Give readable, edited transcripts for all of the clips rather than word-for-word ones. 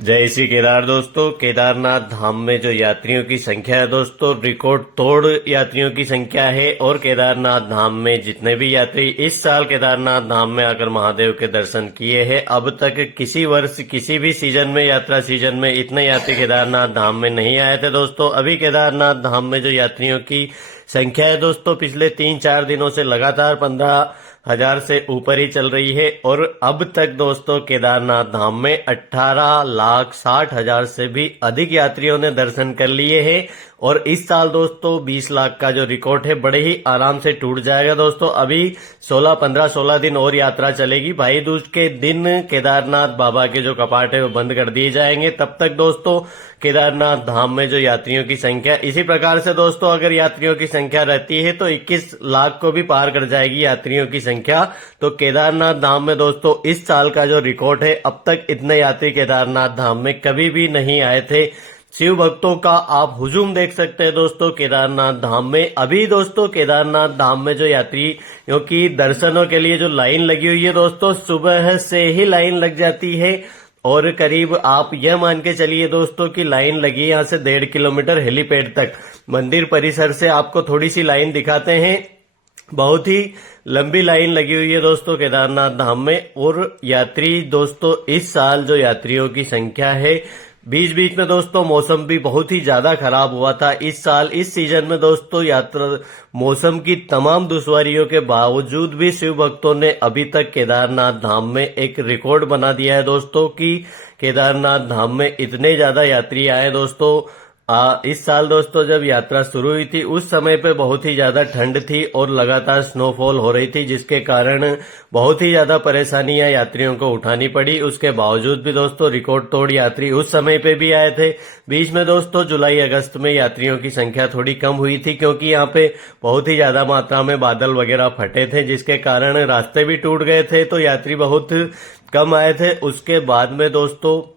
जय श्री केदार दोस्तों। केदारनाथ धाम में जो यात्रियों की संख्या है दोस्तों, रिकॉर्ड तोड़ यात्रियों की संख्या है। और केदारनाथ धाम में जितने भी यात्री इस साल केदारनाथ धाम में आकर महादेव के दर्शन किए हैं, अब तक किसी वर्ष किसी भी सीजन में, यात्रा सीजन में इतने यात्री केदारनाथ धाम में नहीं आए थे दोस्तों। अभी केदारनाथ धाम में जो यात्रियों की संख्या है दोस्तों, पिछले 3-4 दिनों से लगातार 15,000 से ऊपर ही चल रही है। और अब तक दोस्तों केदारनाथ धाम में 18,60,000 से भी अधिक यात्रियों ने दर्शन कर लिए हैं। और इस साल दोस्तों 20 लाख का जो रिकॉर्ड है बड़े ही आराम से टूट जाएगा दोस्तों। अभी 16 दिन और यात्रा चलेगी। भाई दूज के दिन केदारनाथ बाबा के जो कपाट है वो बंद कर दिए जाएंगे। तब तक दोस्तों केदारनाथ धाम में जो यात्रियों की संख्या, इसी प्रकार से दोस्तों अगर यात्रियों की संख्या रहती है तो 21 लाख को भी पार कर जाएगी यात्रियों की संख्या। तो केदारनाथ धाम में दोस्तों इस साल का जो रिकॉर्ड है, अब तक इतने यात्री केदारनाथ धाम में कभी भी नहीं आए थे। शिव भक्तों का आप हुजूम देख सकते हैं दोस्तों केदारनाथ धाम में। अभी दोस्तों केदारनाथ धाम में जो यात्रियों की दर्शनों के लिए जो लाइन लगी हुई है दोस्तों, सुबह से ही लाइन लग जाती है। और करीब आप यह मान के चलिए दोस्तों कि लाइन लगी है यहाँ से 1.5 किलोमीटर हेलीपैड तक। मंदिर परिसर से आपको थोड़ी सी लाइन दिखाते हैं। बहुत ही लंबी लाइन लगी हुई है दोस्तों केदारनाथ धाम में। और यात्री दोस्तों इस साल जो यात्रियों की संख्या है, बीच बीच में दोस्तों मौसम भी बहुत ही ज्यादा खराब हुआ था इस साल। इस सीजन में दोस्तों यात्रा मौसम की तमाम दुश्वारियों के बावजूद भी शिव भक्तों ने अभी तक केदारनाथ धाम में एक रिकॉर्ड बना दिया है दोस्तों कि केदारनाथ धाम में इतने ज्यादा यात्री आए दोस्तों। इस साल दोस्तों जब यात्रा शुरू हुई थी उस समय पे बहुत ही ज्यादा ठंड थी और लगातार स्नोफॉल हो रही थी, जिसके कारण बहुत ही ज्यादा परेशानियां यात्रियों को उठानी पड़ी। उसके बावजूद भी दोस्तों रिकॉर्ड तोड़ यात्री उस समय पे भी आए थे। बीच में दोस्तों जुलाई अगस्त में यात्रियों की संख्या थोड़ी कम हुई थी, क्योंकि यहाँ पे बहुत ही ज्यादा मात्रा में बादल वगैरह फटे थे, जिसके कारण रास्ते भी टूट गए थे, तो यात्री बहुत कम आए थे। उसके बाद में दोस्तों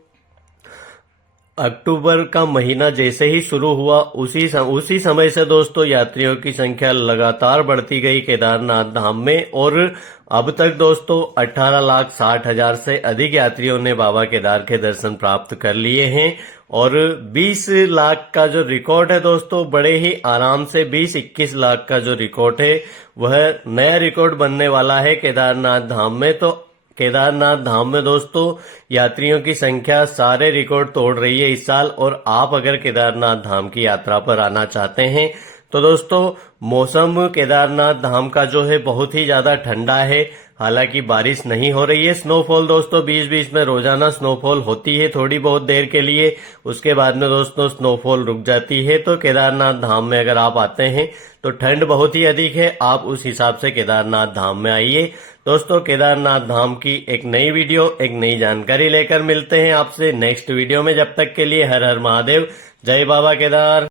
अक्टूबर का महीना जैसे ही शुरू हुआ, उसी समय से दोस्तों यात्रियों की संख्या लगातार बढ़ती गई केदारनाथ धाम में। और अब तक दोस्तों 18,60,000 से अधिक यात्रियों ने बाबा केदार के दर्शन प्राप्त कर लिए हैं। और 20 लाख का जो रिकॉर्ड है दोस्तों, बड़े ही आराम से 20-21 लाख का जो रिकॉर्ड है वह नया रिकॉर्ड बनने वाला है केदारनाथ धाम में। तो केदारनाथ धाम में दोस्तों यात्रियों की संख्या सारे रिकॉर्ड तोड़ रही है इस साल। और आप अगर केदारनाथ धाम की यात्रा पर आना चाहते हैं तो दोस्तों मौसम केदारनाथ धाम का जो है बहुत ही ज्यादा ठंडा है। हालांकि बारिश नहीं हो रही है। स्नोफॉल दोस्तों बीच बीच में रोजाना स्नोफॉल होती है थोड़ी बहुत देर के लिए, उसके बाद में दोस्तों स्नोफॉल रुक जाती है। तो केदारनाथ धाम में अगर आप आते हैं तो ठंड बहुत ही अधिक है, आप उस हिसाब से केदारनाथ धाम में आइए दोस्तों। केदारनाथ धाम की एक नई वीडियो, एक नई जानकारी लेकर मिलते हैं आपसे नेक्स्ट वीडियो में। जब तक के लिए हर हर महादेव, जय बाबा केदार।